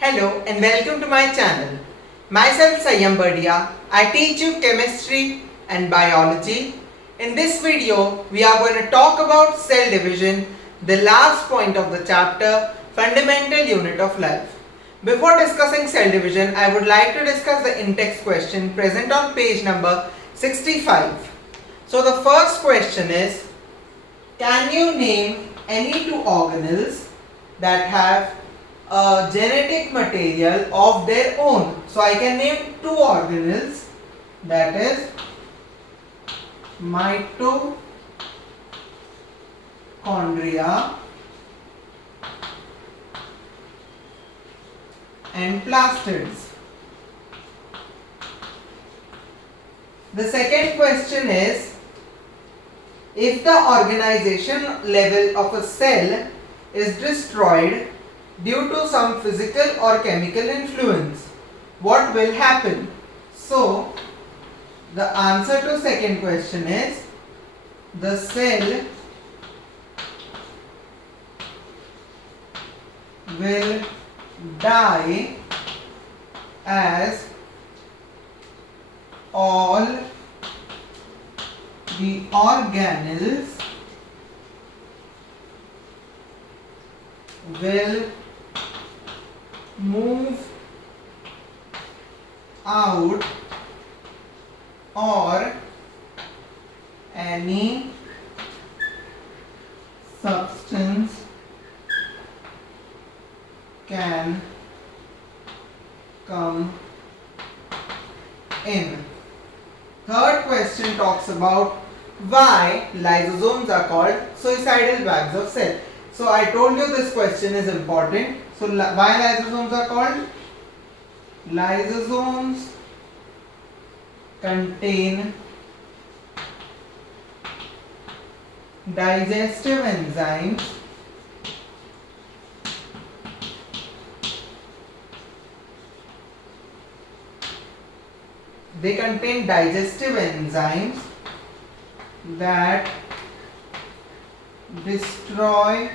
Hello and welcome to my channel. Myself Sayyam Bardia. I teach you chemistry and biology. In this video, we are going to talk about cell division, the last point of the chapter, fundamental unit of life. Before discussing cell division, I would like to discuss the in-text question present on page number 65. So the first question is, can you name any two organelles that have a genetic material of their own? So I can name two organelles, that is mitochondria and plastids. The second question is, if the organization level of a cell is destroyed due to some physical or chemical influence, what will happen? So, the answer to second question is, the cell will die as all the organelles will move out or any substance can come in. Third question talks about why lysosomes are called suicidal bags of cell. So I told you this question is important. So why lysosomes are called? Lysosomes contain digestive enzymes that destroy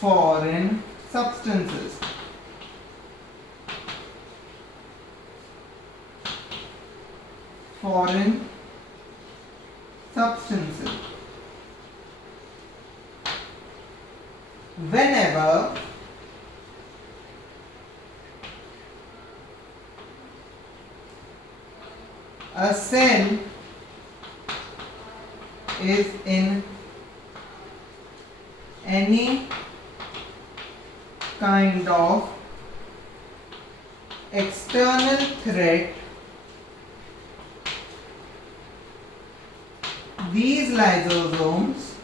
foreign substances. Whenever a cell is in any kind of external threat, these lysosomes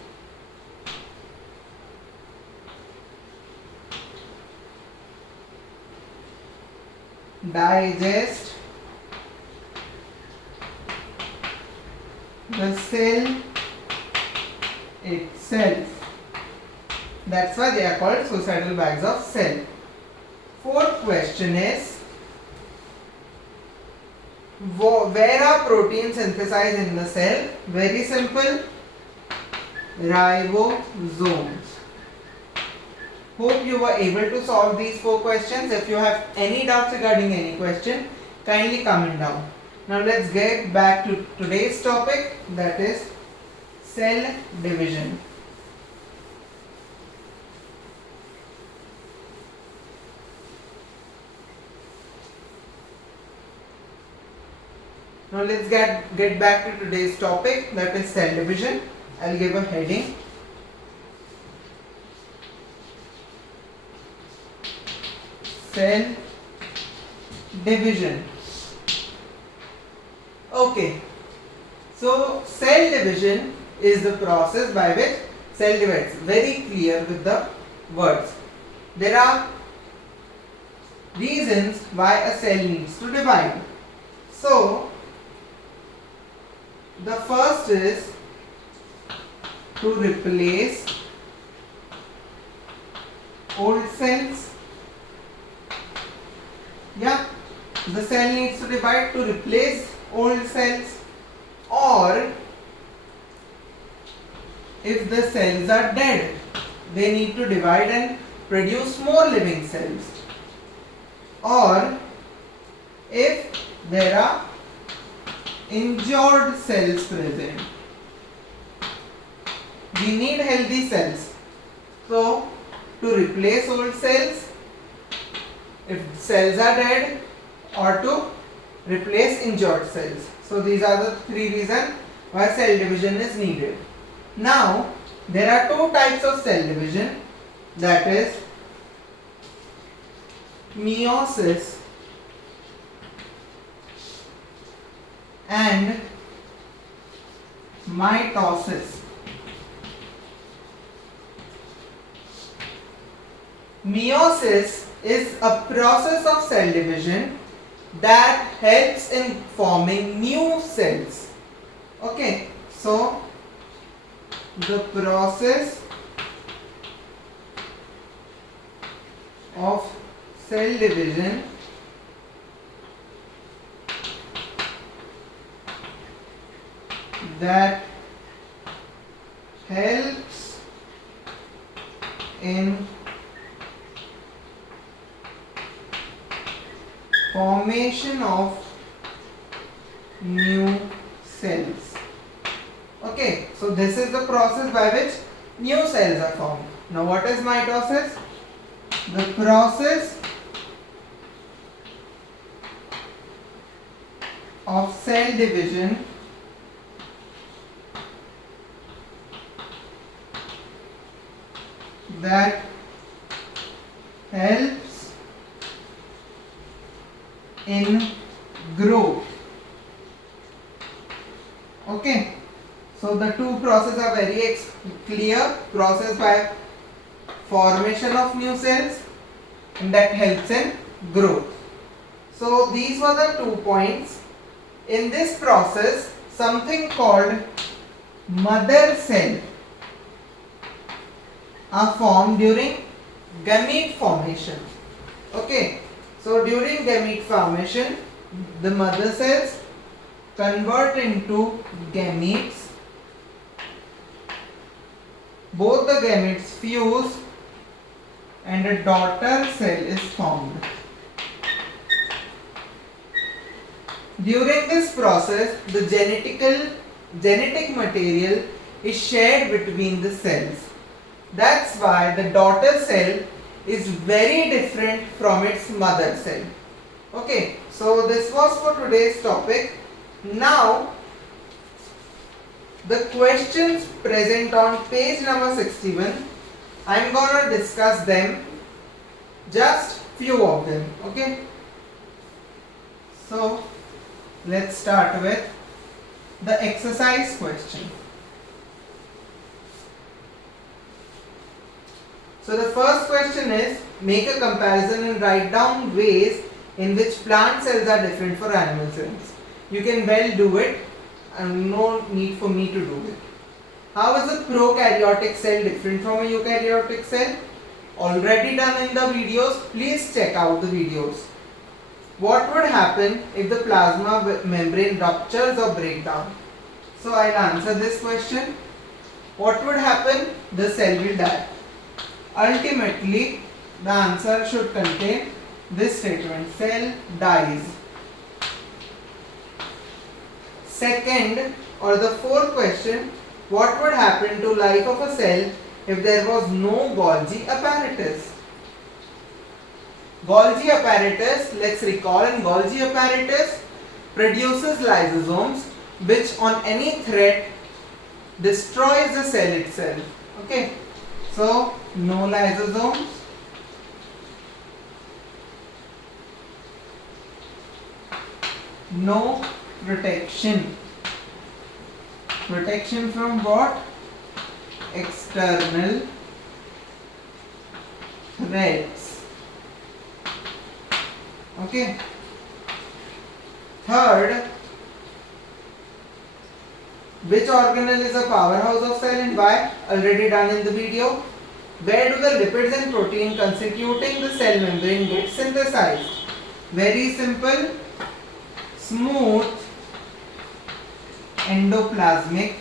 digest the cell itself. That's why they are called suicidal bags of cell. Fourth question is, where are proteins synthesized in the cell? Very simple, ribosomes. Hope you were able to solve these four questions. If you have any doubts regarding any question, kindly comment down. Now let's get back to today's topic, that is cell division. Now let's get back to today's topic, that is cell division. I'll give a heading. Cell division. Okay. So cell division is the process by which cell divides. Very clear with the words. There are reasons why a cell needs to divide. So the first is to replace old cells. Yeah, the cell needs to divide to replace old cells, or if the cells are dead, they need to divide and produce more living cells, or if there are injured cells present. We need healthy cells. So, to replace old cells, if cells are dead, or to replace injured cells. So, these are the three reasons why cell division is needed. Now, there are two types of cell division, that is meiosis and mitosis. Meiosis is a process of cell division that helps in forming new cells. Okay, so the process of cell division that helps in formation of new cells. Okay, so this is the process by which new cells are formed. Now what is mitosis? The process of cell division that helps in growth. Okay, so the two processes are very clear. Process by formation of new cells and that helps in growth. So these were the 2 points. In this process, something called mother cell are formed during gamete formation. Okay, so during gamete formation, the mother cells convert into gametes. Both the gametes fuse and a daughter cell is formed. During this process, the genetic material is shared between the cells. That's why the daughter cell is very different from its mother cell. Okay, so this was for today's topic. Now, the questions present on page number 61, I am going to discuss them, just few of them. Okay, so let's start with the exercise question. So the first question is, make a comparison and write down ways in which plant cells are different for animal cells. You can well do it and no need for me to do it. How is a prokaryotic cell different from a eukaryotic cell? Already done in the videos, please check out the videos. What would happen if the plasma membrane ruptures or breaks down? So I'll answer this question. What would happen? The cell will die. Ultimately, the answer should contain this statement: cell dies. Second, or the fourth question, what would happen to life of a cell if there was no Golgi apparatus? Golgi apparatus, let's recall, in Golgi apparatus produces lysosomes which on any threat destroys the cell itself. Okay, so no lysosomes, no protection. Protection from what? External threats. Okay. Third, which organelle is a powerhouse of cell and why? Already done in the video. Where do the lipids and protein constituting the cell membrane get synthesized? Very simple. Smooth endoplasmic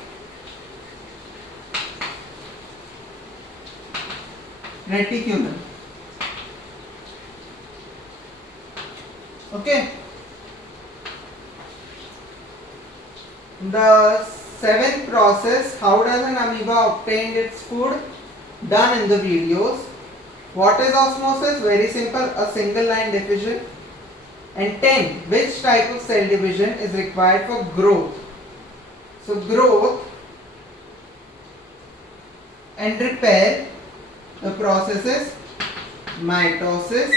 reticulum. Okay. The seventh process, how does an amoeba obtain its food? Done in the videos. What is osmosis? Very simple, a single line division. And 10, which type of cell division is required for growth? So growth and repair, the process is mitosis.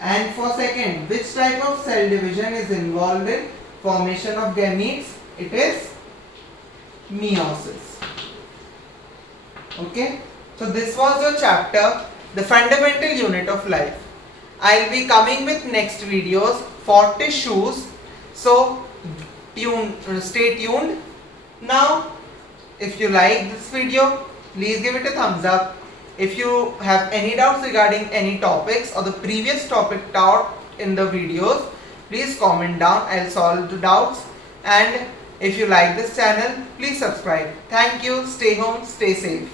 And for second, which type of cell division is involved in formation of gametes? It is meiosis. Okay, so this was your chapter, the fundamental unit of life. I'll be coming with next videos for tissues, so stay tuned. Now, if you like this video, please give it a thumbs up. If you have any doubts regarding any topics or the previous topic taught in the videos, please comment down. I'll solve the doubts. And if you like this channel, please subscribe. Thank you. Stay home, stay safe.